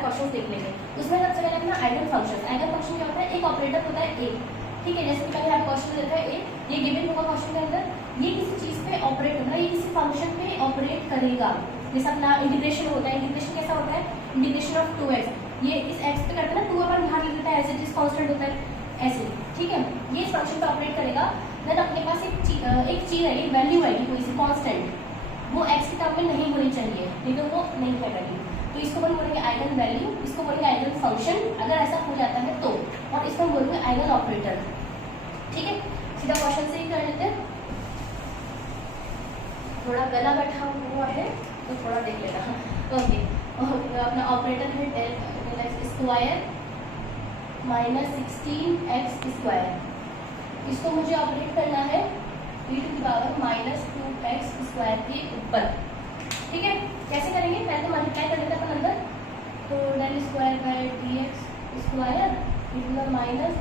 Question देख लेंगे। उसमें सबसे पहले अपना आइगन फंक्शन। आइगन फंक्शन क्या होता है? एक ऑपरेटर होता है ए, ठीक है, जैसे कि पहले आप क्वेश्चन देता है ए, ये गिवन होगा क्वेश्चन के अंदर, ये किसी चीज पे ऑपरेट होगा, ये किसी फंक्शन पे ऑपरेट करेगा। जैसे अपना इंटीग्रेशन होता है, इंटीग्रेशन कैसा होता है? इंटीग्रेशन ऑफ 2x, ये इस x पे करते हैं ना, 2 अपन बाहर लिख देता है, एज इट इज कांस्टेंट होता है ऐसे, ठीक है, ये इस फंक्शन पे ऑपरेट करेगा। देन अपने पास एक चीज आएगी, वैल्यू आएगी कोई सी कांस्टेंट, वो x के टर्म में नहीं होनी चाहिए, नहीं तो वो नहीं करेगी, तो इसको अपन बोलेंगे आइगन वैल्यू, इसको बोलेंगे आइगन फंक्शन, अगर ऐसा हो जाता है तो, और इसको हम बोलेंगे आइगन ऑपरेटर, ठीक है। सीधा क्वेश्चन से ही कर लेते हैं। थोड़ा गला बैठा हुआ है तो थोड़ा देख लेना। ओके, अपना ऑपरेटर है del x square minus 16x², इसको मुझे ऑपरेट करना है e⁻⁻² के ऊपर, ठीक है। कैसे करेंगे? पहले तो मल्टीप्लाई कर लेते हैं अपन अंदर, तो del square by dx square e⁻²² minus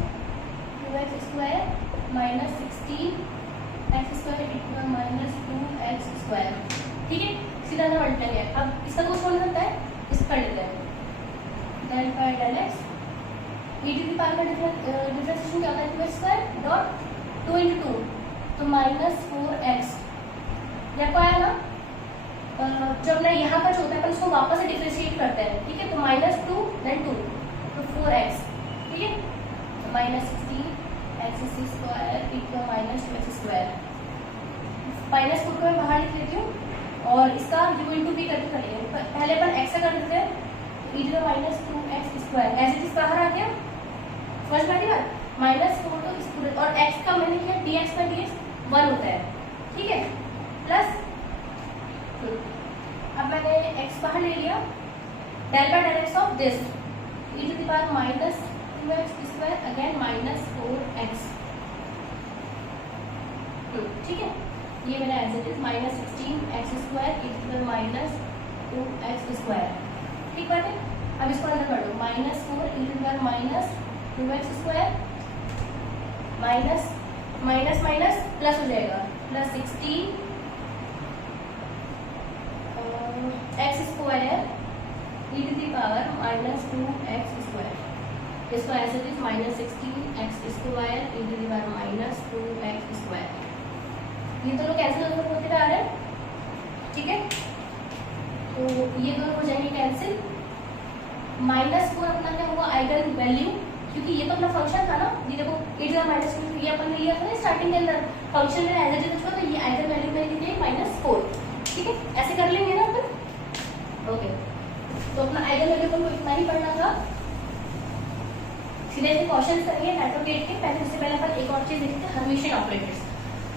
16x² e⁻²x², ठीक है, सीधा ना मल्टीप्लाई है। अब इसका कुछ हो सकता है, इस कर लेते हैं, del by del x e⁻² का डिफरेंशिएशन क्या होता है? 2x² डॉट 2 × 2 तो -4x, या को आया ना, जब ना यहाँ का जो होता है अपन उसको वापस से डिफरेंशिएट करते हैं, ठीक है, तो -2 देन 2 तो 4x, ठीक है, तो -16x² -2x², -4 को मैं बाहर लिख लेती हूँ और इसका u × b करके करेंगे। पहले अपन x से कर देते हैं, e⁻²x², एज इट इज बाहर आ गया, समझ में आ गई बात? -4 तो इस पूरे, और x का मैंने किया dx का dx 1 होता है, ठीक है, प्लस अब मैंने x बाहर ले लिया, del by del x of this e⁻²² again -4x, ठीक है, ये मेरा as it is -16x² e⁻²2x², ठीक बात है। अब इसको अंदर कर दो, -4 e⁻²2x² माइनस माइनस प्लस हो जाएगा, प्लस 16 x² e⁻²2x², इसको ऐसे इट इज -16x² e⁻²2x², ये दोनों कैंसिल होते हुए आ रहे हैं, ठीक है, तो ये दोनों हो जाएंगे कैंसिल। -4 अपना क्या हुआ? आइगन वैल्यू, क्योंकि ये तो अपना फंक्शन था ना, ये देखो e⁻², ये अपन ने लिया था ना स्टार्टिंग के अंदर, फंक्शन में एज इट इज था, तो ये आइगन वैल्यू में दी -4, ठीक है, ऐसे कर लेंगे ना अपन। ओके, तो अपना आइगन वैल्यू को इतना ही पढ़ना था। सीधे से क्वेश्चंस करेंगे नेटवर्क के। पहले उससे पहले अपन एक और चीज देखते हैं, हर्मिशियन ऑपरेटर्स।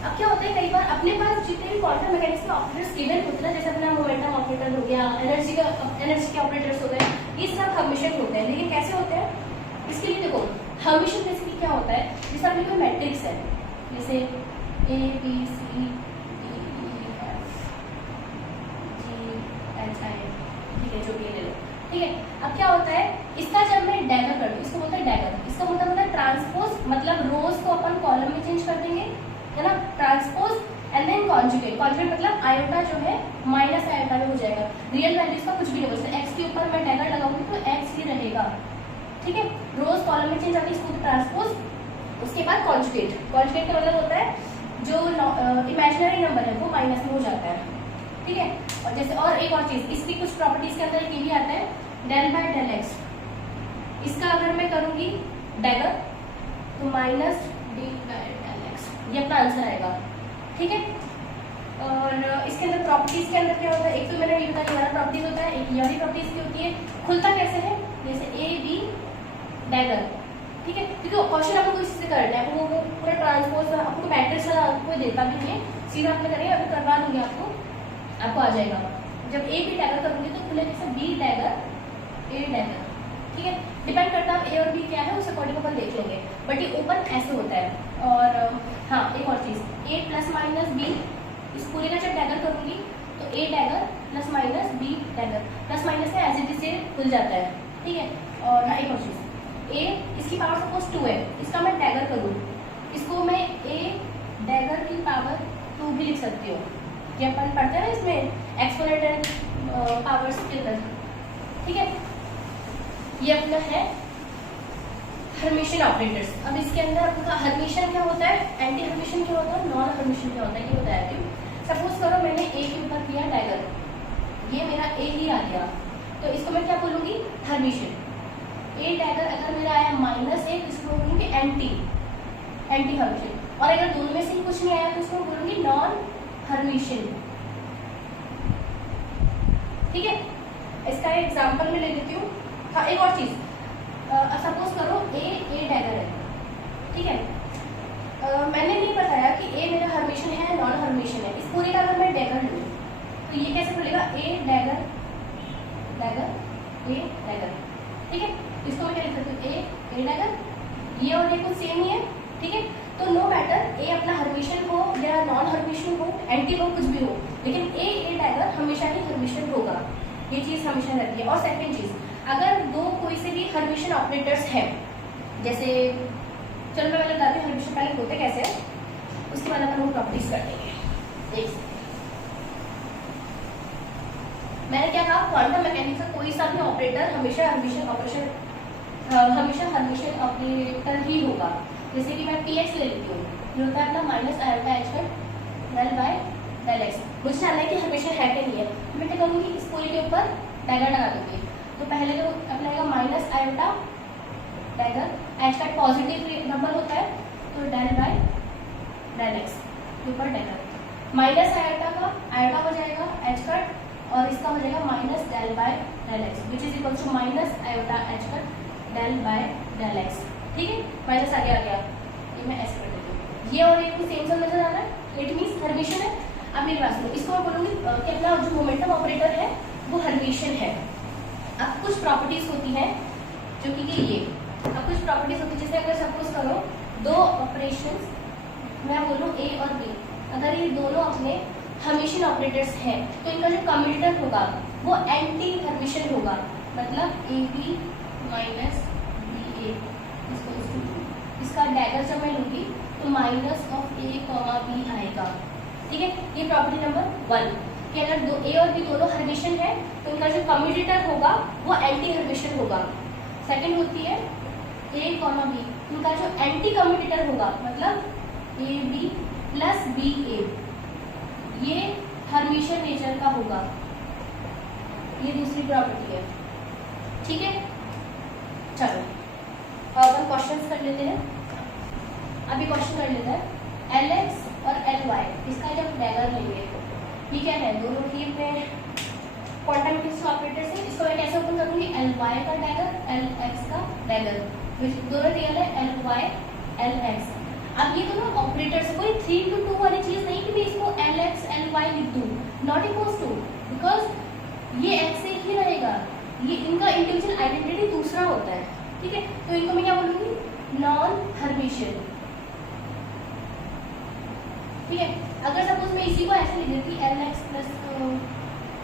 अब क्या होता है, कई बार अपने पास जितने भी क्वांटम मैकेनिक्स में ऑपरेटर्स गिवन होते हैं, जैसे अपना मोमेंटम ऑपरेटर हो गया, एनर्जी के ऑपरेटर्स हो गए, ये सब हर्मिशियन होते हैं। लेकिन कैसे होते हैं, इसके लिए देखो, हर्मिशियन बेसिकली क्या होता है, जैसे अपने कोई मैट्रिक्स है, जैसे A B C D E F G H I, ठीक है, जो भी ले लो, ठीक है। अब क्या होता है, इसका जब मैं डैगर कर दूँ, इसको बोलते हैं डैगर, इसका मतलब होता है ट्रांसपोज, मतलब रोज को अपन कॉलम में चेंज कर देंगे, है ना, transpose and then conjugate. Conjugate मतलब आयोटा जो है माइनस आयोटा में हो जाएगा, रियल वैल्यूज का कुछ भी नहीं होगा। एक्स के ऊपर मैं डैगर लगाऊंगी तो एक्स ही रहेगा, ठीक है, रोज कॉलम में चेंज आती है, इसको ट्रांसपोज, उसके बाद कॉन्जुगेट। कॉन्जुगेट का मतलब होता है जो इमेजिनरी नंबर है वो माइनस में हो जाता है, ठीक है। और जैसे और एक और चीज, इसकी कुछ प्रॉपर्टीज के अंदर ये भी आता है, डेल बाय डेल एक्स, इसका अगर मैं करूंगी डैगर तो minus d by del x, ये अपना आंसर आएगा, ठीक है। और इसके अंदर प्रॉपर्टीज के अंदर क्या होता है, एक तो मैंने ये बताया वाला प्रॉपर्टीज होता है, एक ये वाली प्रॉपर्टीज की होती है। खुलता कैसे है, जैसे ए बी डैगर, ठीक है, क्योंकि क्वेश्चन आपको इसी से करना है, वो पूरा ट्रांसपोज आपको मैट्रिक्स वाला कोई देता भी नहीं है, सीधा आपने करेंगे, अभी करवा दूंगी आपको आ जाएगा। जब ए बी डैगर करूंगी तो खुले जैसे बी डैगर ए डैगर, ठीक है, डिपेंड करता है ए और बी क्या है, उस अकॉर्डिंग अपन देख लेंगे, बट ये ओपन ऐसे होता है। और हाँ, एक और चीज, ए प्लस माइनस बी, इस पूरे का जब डैगर करूंगी तो A dagger plus minus B dagger, plus minus का एज इट इज से खुल जाता है, ठीक है। और हाँ, एक और चीज, ए इसकी पावर सपोज 2 है, इसका मैं डैगर करूँ, इसको मैं ए डैगर की पावर 2 भी लिख सकती हूँ, ये अपन पढ़ते हैं ना इसमें एक्सपोनेंट पावर्स के अंदर, ठीक है। ये अपना है हर्मिशियन ऑपरेटर्स। अब इसके अंदर आपका हर्मिशियन क्या होता है, एंटी हर्मिशियन क्या होता है, नॉन हर्मिशियन क्या होता है, ये बताया था। सपोज करो मैंने ए के ऊपर किया डैगर, ये मेरा ए ही आ गया, तो इसको मैं क्या बोलूंगी, हर्मिशियन। ए डैगर अगर मेरा आया -1, इसको बोलूंगी एंटी हर्मिशियन। और अगर दोनों में से ही कुछ नहीं आया तो इसको बोलूंगी नॉन हर्मिशियन। ठीक है, इसका एग्जांपल मैं ले लेती हूँ। हाँ, एक और चीज, सपोज करो ए डैगर है, ठीक है। मैंने नहीं बताया कि ए मेरा हर्मिशियन है नॉन हर्मिशियन है। इस पूरे का अगर मैं डैगर लूँ तो ये कैसे खुलेगा, ए डैगर ए डैगर, ठीक है। इसको मैं क्या लिख सकती हूँ, ए डैगर, ये और ये कुछ सेम ही है, ठीक है। तो नो मैटर ए अपना हर्मिशियन हो या नॉन हर्मिशियन हो, एंटी हो, कुछ भी हो, लेकिन ए डैगर हमेशा ही हर्मिशियन होगा, ये चीज हमेशा रहती है। और सेकंड चीज, अगर दो कोई से भी हर्मिशियन ऑपरेटर्स हैं, जैसे चलो मैं बताती हूँ हर्मिशियन पहले होते कैसे है, उसके बाद अपन वो प्रॉपर्टीज कर देंगे। मैंने क्या कहा, क्वांटम मैकेनिक्स का कोई सा भी ऑपरेटर हमेशा हर्मिशियन ऑपरेटर ही होगा। जैसे कि मैं px ले लेती हूँ, जो होता है अपना -iota h/del/x। मुझे जानना है कि हर्मिशियन है कि नहीं है, तो मैं क्या करूँगी, इस पूरे के ऊपर डैगर लगा दूंगी। तो पहले तो अपना आएगा -iota डैगर, h का पॉजिटिव नंबर होता है तो del/x के ऊपर डैगर, माइनस आयोटा का आयोटा हो जाएगा h का, और इसका हो जाएगा -del/x which is equal to -iota h del/x। ठीक है, माइनस आगे आ गया, ये मैं ऐसे कर देती हूँ। ये और ये को सेम नजर आ रहा है, इट मींस हर्मिशियन है। अब मेरी बात सुनो, इसको मैं बोलूंगी कि अपना जो मोमेंटम ऑपरेटर है वो हर्मिशियन है। अब कुछ प्रॉपर्टीज होती हैं जो कि ये, अब कुछ प्रॉपर्टीज होती है, जैसे अगर सपोज करो दो ऑपरेशंस, मैं बोलूँ ए और बी, अगर ये दोनों अपने हर्मिशियन ऑपरेटर्स हैं तो इनका जो कम्यूटेटर होगा वो एंटी हर्मिशियन होगा, मतलब ए बी माइनस बी ए, इसका डैगर जब मैं लूंगी तो -(a, b) आएगा। ठीक है, ये प्रॉपर्टी नंबर 1 कि अगर ए और बी दोनों हर्मिशियन है तो इनका जो कम्यूटेटर होगा वो एंटी हर्मिशियन होगा। सेकंड होती है a, b, इनका जो एंटी कम्यूटेटर होगा मतलब ए बी प्लस बी ए, ये हर्मिशियन नेचर का होगा। ये दूसरी प्रॉपर्टी है। ठीक है, चलो अपन क्वेश्चंस कर लेते हैं। अभी क्वेश्चन कर लेते हैं, Lx और Ly, इसका जब डैगर लेंगे, ठीक है, दोनों ही में क्वांटम मैकेनिक्स ऑपरेटर्स है। इसको मैं कैसे ओपन करूंगी, Ly का डैगर, Lx का डैगर, दोनों रियल है, Ly Lx। अब ये दोनों ऑपरेटर्स, कोई 3:2 वाली चीज नहीं कि मैं इसको Lx Ly लिख दूं, नॉट इक्वल्स टू, बिकॉज ये x से ही रहेगा, ये इनका इंडिविजुअल आइडेंटिटी दूसरा होता है। ठीक है, तो इनको मैं क्या बोलूंगी, नॉन हर्मिशियन। ठीक है, अगर सपोज मैं इसी को ऐसे लिख देती Lx प्लस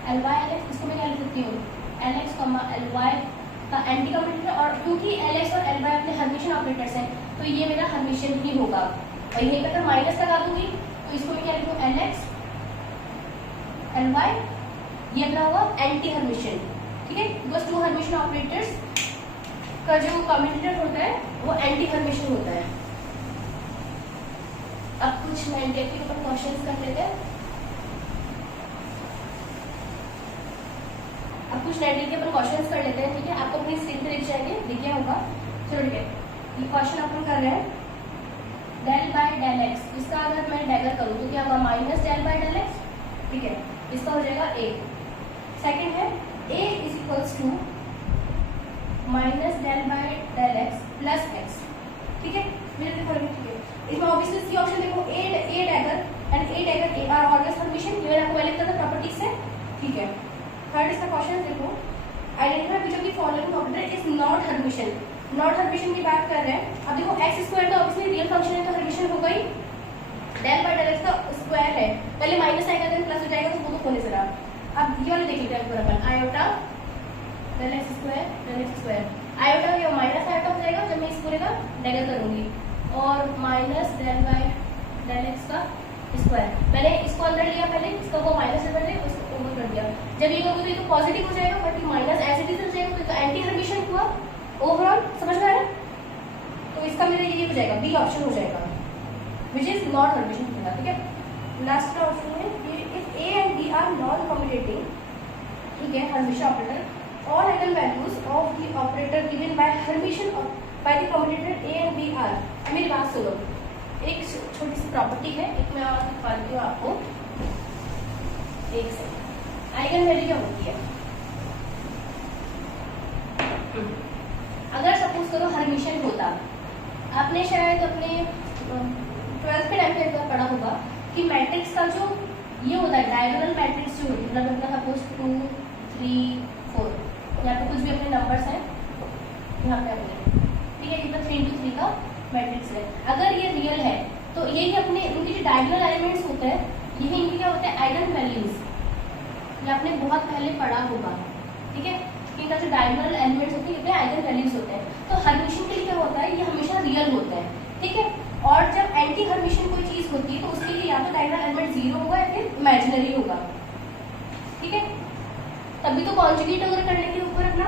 Ly Lx, इसको मैं क्या लिख सकती हूँ, Lx, Ly का एंटी कम्यूटेटर, और क्योंकि Lx और Ly अपने हर्मिशियन ऑपरेटर्स हैं तो ये मेरा हर्मिशियन ही होगा। और यहीं पर अगर माइनस लगा दूंगी तो इसको मैं क्या लिखूँ, Lx Ly, ये अपना होगा एंटी हर्मिशियन। ठीक है, बिकॉज टू हर्मिशियन ऑपरेटर्स का जो कम्यूटेटर होता है वो एंटी हर्मिशियन होता है। अब कुछ 90 के ऊपर क्वेश्चंस कर लेते हैं। अब कुछ 90 के ऊपर क्वेश्चंस कर लेते हैं। ठीक है, आपको अपनी स्क्रीन पे दिख जाएंगे, दिख गया होगा। चलो ठीक है, ये क्वेश्चन अपन कर रहे हैं del/del(x), इसका अगर मैं डैगर करूँ तो क्या होगा, -del/del(x). ठीक है, इसका हो जाएगा a। सेकंड है a is equals to -del/del(x) plus x। ठीक है, मेरे देखो, ठीक है, इसमें ऑब्वियसली सी ऑप्शन देखो, a dagger and a dagger a are always Hermitian, ये मैंने आपको पहले बताया था प्रॉपर्टीज से। ठीक है, थर्ड इसका क्वेश्चन देखो, identify which of the following operator is not Hermitian. Not Hermitian की बात कर रहे हैं। अब देखो x² तो ऑब्वियसली रियल फंक्शन है तो हर्मिशियन होगा ही, del/del(x) का स्क्वायर है, पहले माइनस आएगा देन प्लस हो जाएगा, तो वो तो होने से रहा। अब ये वाला देख लेते हैं अपन, आयोटा del(x²) आयोटा या माइनस आयोटा हो जाएगा जब मैं इस पूरे का डैगर करूंगी, और -del/del(x) का स्क्वायर, मैंने इसको अंदर लिया पहले, इसका वो माइनस कर दिया, इसको ओवर कर दिया। जब ये करूँगी तो ये तो पॉजिटिव हो जाएगा, but minus as it is हो जाएगा, तो एंटी हर्मिशियन हुआ। ओवरऑल समझ में आ रहा है? तो इसका मेरा ये हो जाएगा, बी ऑप्शन हो जाएगा, विच इज नॉन हर्मिशियन होगा। ठीक है, लास्ट का ऑप्शन है कि if A and B are non commuting, ठीक है, Hermitian operator, all eigen values of the operator given by Hermitian by the commutator A and B are. मेरी बात सुनो, एक छोटी सी प्रॉपर्टी है, एक मैं और दिखाती हूँ आपको, एक सेकंड। आइगन वैल्यू क्या होती है? अगर सपोज करो हर्मिशियन होता, आपने शायद अपने 12th के टाइम पे एक बार पढ़ा होगा कि मैट्रिक्स का जो ये होता है डायगोनल मैट्रिक्स जो होती है, मतलब अपना सपोज 2 3 4, यहाँ पे कुछ भी अपने नंबर्स हैं, यहाँ पे अपने, ठीक है, ये तो 3 into 3 का मैट्रिक्स है। अगर ये रियल है तो यही अपने उनके जो डायगोनल एलिमेंट्स होते हैं, यही इनके क्या होते हैं? Eigen values. ये आपने बहुत पहले पढ़ा होगा, ठीक है, इनका जो डायगोनल एलिमेंट्स होते हैं, आइगन वैल्यूज होते हैं। तो हर्मिशियन के लिए क्या होता है? ये हमेशा रियल होता है, ठीक है। और जब एंटी हर्मिशियन कोई चीज होती है तो उसके लिए या तो डायगोनल एलिमेंट 0 होगा या फिर इमेजिनरी होगा, ठीक है। तभी तो कॉन्जुगेट अगर करने के ऊपर अपना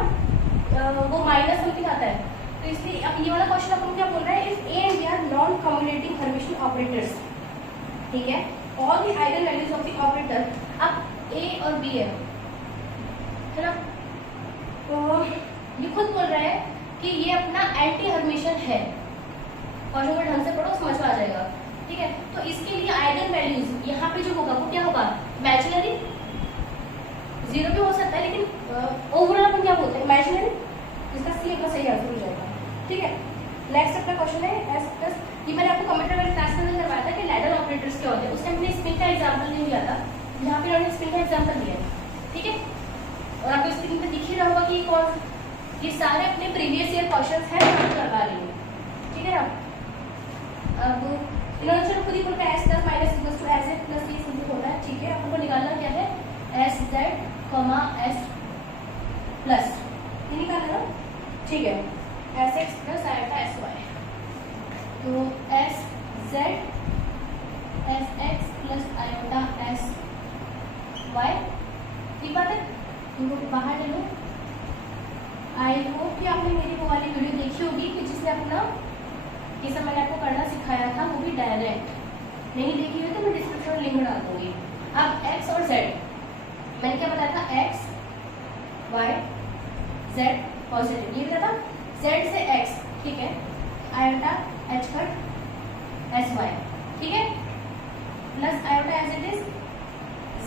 वो माइनस समथिंग आता है। तो इसलिए अब ये वाला क्वेश्चन अपन क्या बोल रहा है? If A and B are non commuting Hermitian operators, ठीक है, all the eigen values of the operator, अब ए और बी है ना, तो ये खुद बोल रहा है कि ये अपना एंटी हर्मिशियन है, और जो ढंग से पढ़ो समझ में आ जाएगा, ठीक है। तो इसके लिए आइगन वैल्यूज यहाँ पे जो होगा वो क्या होगा? इमेजिनरी, 0 भी हो सकता है, लेकिन ओवरऑल अपन क्या बोलते हैं? इमेजिनरी। इसका सी का सही आंसर हो जाएगा, ठीक है। नेक्स्ट अपना क्वेश्चन है एस प्लस, ये मैंने आपको कंप्यूटर वाले क्लास में करवाया था कि लैडर ऑपरेटर्स क्या होते हैं। उस टाइम मैंने स्पिन का एग्जांपल नहीं दिया था, यहाँ पे उन्होंने स्पिन का एग्जांपल दिया है, ठीक है। और आपको स्क्रीन पे दिख ही रहा होगा कि कौन, ये सारे अपने प्रीवियस ईयर क्वेश्चंस हैं, मैं करवा रही हूँ, ठीक है ना। अब इन्होंने चलो खुद ही बोलते हैं S plus minus equals to S A plus ये सिंपल होता है, ठीक है। आपको निकालना क्या है? S z comma S plus, ये निकालना ना, ठीक है, एस एक्स प्लस आएगा एस वाई, तो S z S x plus iota S y, ठीक बात है। तो बाहर चलो, आई होप कि आपने मेरी वो वाली वीडियो देखी होगी कि जिससे अपना ये सब मैंने आपको करना सिखाया था, वो भी डायरेक्ट। नहीं देखी हुई तो मैं डिस्क्रिप्शन में लिंक डाल दूंगी। अब एक्स और जेड मैंने क्या बताया था? एक्स वाई जेड पॉजिटिव, ये बताया था। जेड से एक्स, ठीक है, iota h cut S y, ठीक है, plus iota as it is,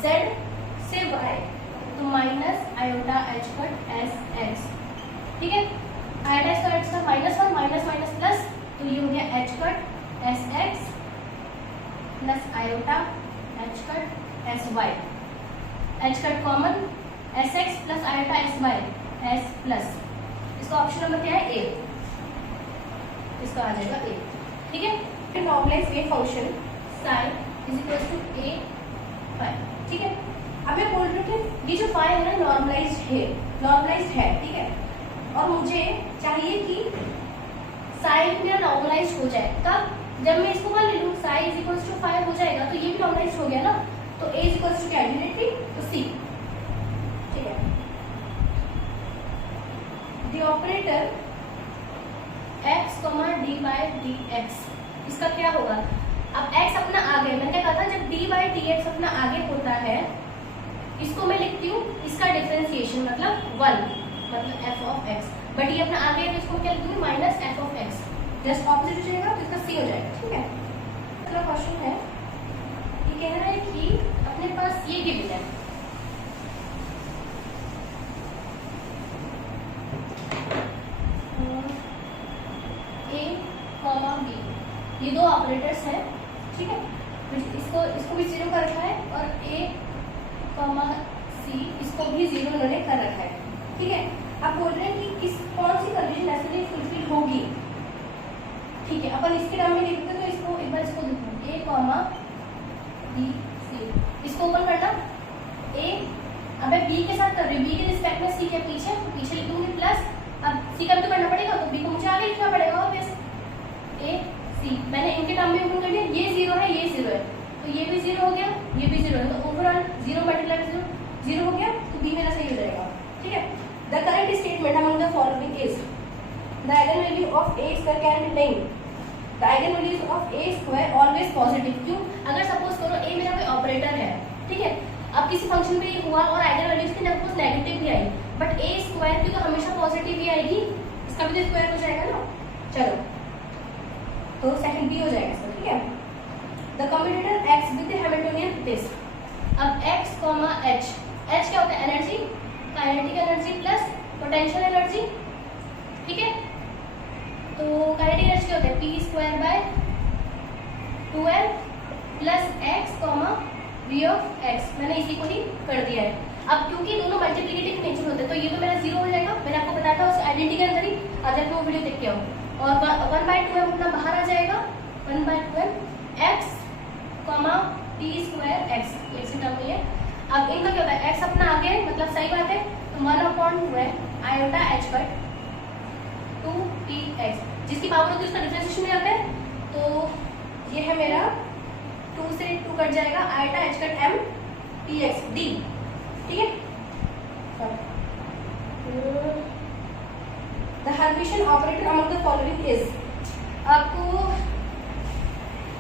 z से वाई तो minus iota h cut S x, ठीक है। आयोटा एच कट का -1 माइनस माइनस प्लस, तो ये हो गया h cut S x plus iota h cut S y, h cut common, S x plus iota S y S plus, इसका option number क्या है? ए, इसका आ जाएगा ए, ठीक है। Normalize wave function psi is equal to A phi, ठीक है। अब मैं बोल रही हूँ कि ये जो फाई है ना नॉर्मलाइज्ड है, ठीक है, और मुझे चाहिए कि साइन मेरा नॉर्मलाइज्ड हो जाए। तब जब मैं इसको मान ले लूँ साइन इज इक्वल टू 5 हो जाएगा, तो ये भी नॉर्मलाइज्ड हो गया ना, तो ए इज इक्वल टू क्या? डायरेक्टली तो सी, ठीक है। The operator x, dy dx, इसका क्या होगा? अब x अपना आगे, मैंने क्या कहा था, जब dy dx अपना आगे होता है, इसको मैं लिखती हूँ इसका डिफरेंशिएशन मतलब 1, मतलब f ऑफ x, बट ये अपना आगे है तो इसको क्या लिखूंगी? Minus f of x, just opposite हो जाएगा तो इसका c हो जाएगा, ठीक है। अगला क्वेश्चन है, ये कह रहा है कि अपने पास ये गिवन है, a, b, ये दो ऑपरेटर्स हैं, ठीक है। इसको भी 0 कर रखा है और a, c इसको भी 0 उन्होंने कर रखा है, ठीक है। अब बोल रहे हैं कि किस कौन सी कंडीशन नेसेसरी फुलफिल होगी, ठीक है। अपन इसके नाम में देखते तो इसको एक बार इसको देखो, a, b, c, इसको ओपन करना, a, अब मैं b के साथ कर रही हूँ, b के रिस्पेक्ट में c के पीछे लिखूंगी प्लस, अब c का भी तो करना पड़ेगा तो b को मुझे आगे लिखना पड़ेगा, और a, c मैंने इनके नाम में ओपन कर दिया, ये 0 है, ये 0 है, तो ये भी 0 हो गया, ये भी 0 है, तो ओवरऑल 0 मल्टीप्लाई 0 हो गया, तो b मेरा सही हो जाएगा, ठीक है। The correct statement among the following is, the eigen value of A square can be नहीं, the eigen values of A square always positive. क्यों? अगर सपोज करो ए मेरा कोई ऑपरेटर है, ठीक है, अब किसी फंक्शन पे हुआ और आइगन वैल्यूज की सपोज नेगेटिव भी आई, बट ए स्क्वायर की तो हमेशा पॉजिटिव ही आएगी, इसका भी तो स्क्वायर हो जाएगा ना। चलो तो सेकंड बी हो जाएगा इसका, ठीक है। The commutator x with Hamiltonian this, अब x, h, h क्या होता है? Energy, kinetic energy plus potential energy, ठीक है। तो काइनेटिक एनर्जी क्या होता है? p square by 2l plus x v of x, मैंने इसी को ही कर दिया है। अब क्योंकि दोनों मल्टीप्लिकेटिव नेचर होते हैं तो ये तो मेरा जीरो हो जाएगा, मैंने आपको बताया था उस आइडेंटिटी के अंदर ही, आज आप वो वीडियो देख के आओ। और 1/2m अपना बाहर आ जाएगा, 1/2m x t square x, x की टर्म है। अब इनका क्या होता है? x अपना आगे मतलब सही बात है, तो 1/2 है आयोटा h पर 2px, जिसकी पावर होती है उसका डिफरेंशिएशन में आता है, तो ये है मेरा 2 से 2 कट जाएगा, iota h cut m px d, ठीक है। The Hermitian operator among the following is, आपको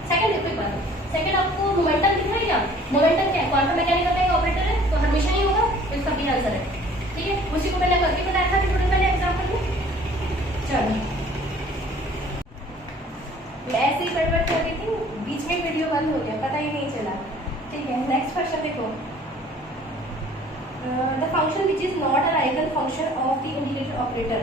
सेकंड देखो एक बार, सेकंड आपको मोमेंटम दिख रहा है क्या? मोमेंटम क्या है? क्वांटम मैकेनिकल का एक ऑपरेटर है, तो हर्मिशियन ही होगा, तो इसका भी आंसर है, ठीक है। उसी को मैंने करके बताया था कि मैंने एग्जांपल में। चलो मैं ऐसे ही गड़बड़ कर रही थी, बीच में वीडियो बंद हो गया, पता ही नहीं चला, ठीक है। नेक्स्ट क्वेश्चन देखो, the function which is not an eigen function of the integrator operator.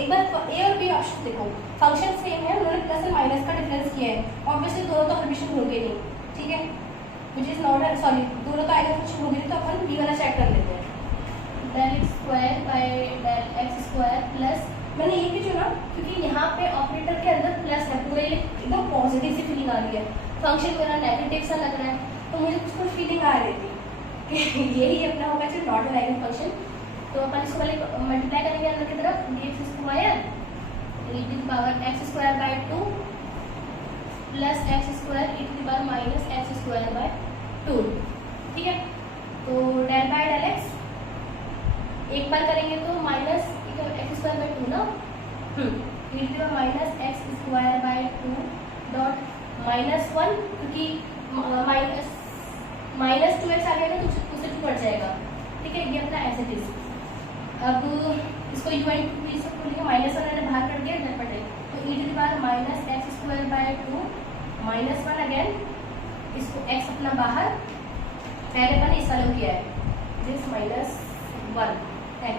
एक बार ए और बी ऑप्शन देखो, फंक्शन सेम है, उन्होंने प्लस और माइनस का डिफरेंस किया है, ऑब्वियसली दोनों तो हर्मिशियन होंगे नहीं, ठीक है। विच इज नॉट सॉरी दोनों तो आइगन फंक्शन होंगे नहीं, तो अपन बी वाला चेक कर लेते हैं। Del x square by del x square plus, मैंने ये भी चुना क्योंकि यहाँ पे ऑपरेटर के अंदर प्लस है, पूरे एकदम पॉजिटिव सी फीलिंग आ रही है, फंक्शन मेरा नेगेटिव सा लग रहा है, तो मुझे कुछ फीलिंग आ रही थी कि यही अपना होगा जो नॉट एन आइगन फंक्शन। तो अपन इसको पहले मल्टीप्लाई करेंगे अंदर की तरफ, dx square e to the power x square by 2 plus x square e to the power minus x square by 2, ठीक है। तो डेल बाय डेल x एक बार करेंगे तो माइनस x स्क्वायर बाय 2 ना, e to the power minus x square by 2 dot -1, क्योंकि minus 2x आ गया तो उससे 2 कट जाएगा, ठीक है। ये अपना एज इट इज। अब इसको u बाई 2 इसको खोलिए, माइनस 1 मैंने बाहर कर दिया, इधर पर तो e to the power minus x square by 2 minus 1 again, इसको x अपना बाहर, पहले अपन इस वाला किया है, दिस माइनस 1 x,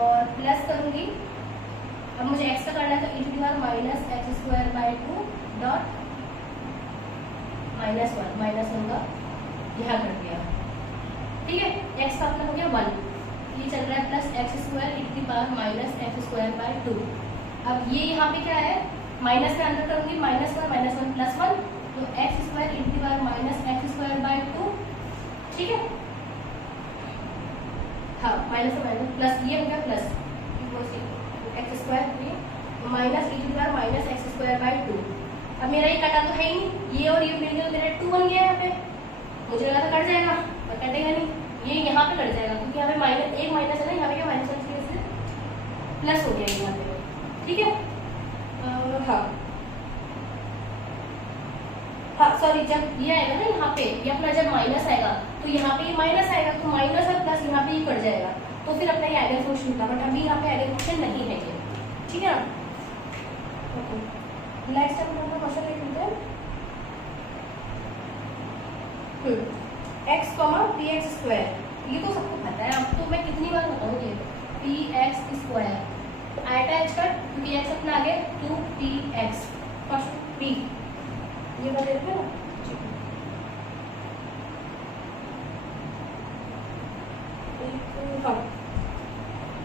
और प्लस करूंगी, अब मुझे x का करना है, तो e to the power minus x square by 2 dot -1 का यहाँ कर दिया, ठीक है। x का अपना हो गया 1, ये चल रहा है plus x square e to the power minus x square by 2। अब ये यहाँ पे क्या है, माइनस में अंदर करूंगी, -1 प्लस 1, तो x square e to the power minus x square by 2, ठीक है। हाँ माइनस प्लस, ये हो गया plus x square minus e to the power minus x square by 2। अब मेरा ये कटा तो है ही नहीं, ये और ये मिल गया, मेरा 2 बन गया यहाँ पे, मुझे लगा था कट जाएगा पर कटेगा नहीं, ये यहाँ पे कट जाएगा क्योंकि यहाँ पे माइनस एक माइनस है ना, यहाँ पे क्या माइनस की वजह से प्लस हो गया यहाँ पे, ठीक है। हाँ सॉरी, जब ये आएगा ना यहाँ पे, ये अपना जब माइनस आएगा तो यहाँ पे ये माइनस आएगा, तो माइनस और प्लस यहाँ पे ये कट जाएगा, तो फिर अपना ये आइगन फंक्शन था, बट अभी यहाँ पे आइगन फंक्शन नहीं है ये, ठीक है ना। नेक्स्ट हम लोग क्वेश्चन लिख लेते हैं, x पी एक्स स्क्वायर, ये तो सबको पता है, अब तो मैं कितनी बार बताऊंगी, P x square eta H cut, क्योंकि x अपना आगे 2px p, ये बता देते हैं ना।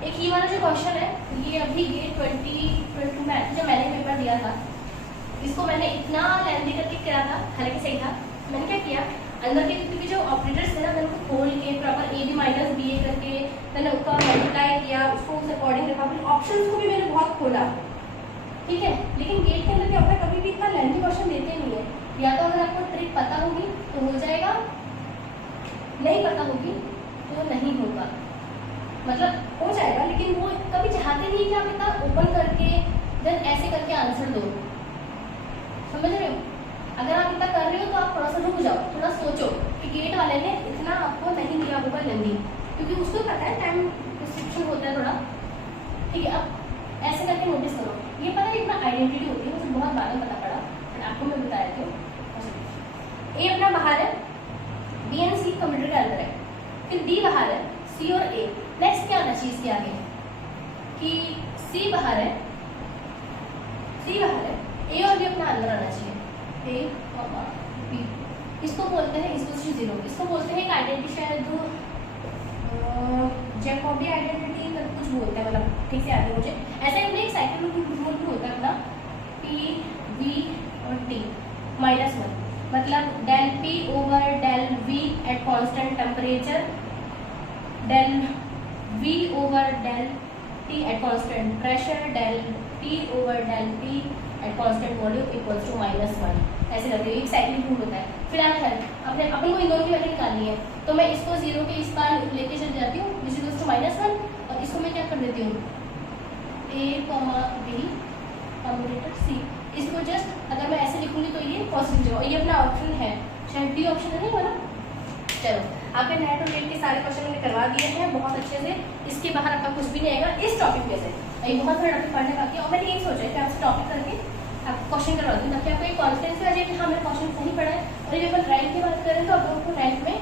एक ये वाला जो क्वेश्चन है, ये अभी ये 2022 में जो मैंने पेपर दिया था, इसको मैंने इतना लेंथी करके किया था, हालांकि सही था। मैंने क्या किया, अंदर के क्योंकि जो ऑपरेटर्स थे ना, मैंने उनको खोल के proper A B minus B A करके मैंने उसका मल्टीप्लाई किया, उसको उस अकॉर्डिंग रखा, फिर ऑप्शंस को भी मैंने बहुत खोला, ठीक है। लेकिन गेट के अंदर क्या होता है, कभी भी इतना लेंथी क्वेश्चन देते नहीं है, या तो अगर आपको ट्रिक पता होगी तो हो जाएगा, नहीं पता होगी तो नहीं होगा, मतलब हो जाएगा, लेकिन वो कभी चाहते नहीं कि आप इतना ओपन करके देन ऐसे करके आंसर दो, समझ रहे हो? अगर आप इतना कर रहे हो तो आप थोड़ा सा रुक जाओ, थोड़ा सोचो कि गेट वाले ने इतना आपको नहीं दिया होगा जल्दी, क्योंकि उसको पता है टाइम रिस्ट्रिक्शन होता है थोड़ा, ठीक है? अब ऐसे करके नोटिस करो, ये पता है इतना आइडेंटिटी होती है, मुझे बहुत बाद में पता पड़ा, बट आपको मैं बता देती हूँ। ए अपना बाहर है, बी एंड सी कंप्यूटर के अंदर है, फिर डी बाहर है, सी और ए। नेक्स्ट क्या आना चाहिए इसके आगे कि सी बाहर है, ए और बी अपना अंदर आना चाहिए, ए और बी। इसको बोलते हैं इक्वल जीरो, इसको बोलते हैं एक आइडेंटिटी, शायद जैकोबी आइडेंटिटी कुछ बोलते हैं, मतलब ठीक से आगे मुझे ऐसा ही एक साइकिल रूल भी होता है अपना, पी वी और टी -1, मतलब del P over del V at constant temperature, del V over del T at constant pressure, del P over del P at constant volume equals to -1, ऐसे करके एक cyclic rule होता है। फिलहाल अपने अपन को इन दोनों की वैल्यू निकालनी है, तो मैं इसको जीरो के इस पार लेके चल जाती हूँ, विच इक्वल्स टू -1, और इसको मैं क्या कर देती हूँ, ए बी कम्यूटेटर सी। इसको जस्ट अगर मैं ऐसे लिखूंगी तो ये पॉसिबल है, ये अपना ऑप्शन है, शायद डी ऑप्शन है, नहीं बोला? चलो, आपके नेट और नेट के सारे क्वेश्चन मैंने करवा दिए हैं बहुत अच्छे से, इसके बाहर आपका कुछ भी नहीं आएगा इस टॉपिक में से। ये बहुत सारे टॉपिक पढ़ने बाकी है, और मैंने यही सोचा है कि आपसे टॉपिक करके आप क्वेश्चन करवा दूँ, ताकि आपको एक कॉन्फिडेंस आ जाए कि हाँ मैंने क्वेश्चन सही पढ़ा है। और ये अगर रैंक की बात करें तो आप लोगों को रैंक में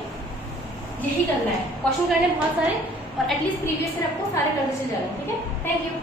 यही करना है, क्वेश्चन करने बहुत सारे, और एटलीस्ट प्रीवियस ईयर आपको सारे करने से जाना है, ठीक है? Thank you.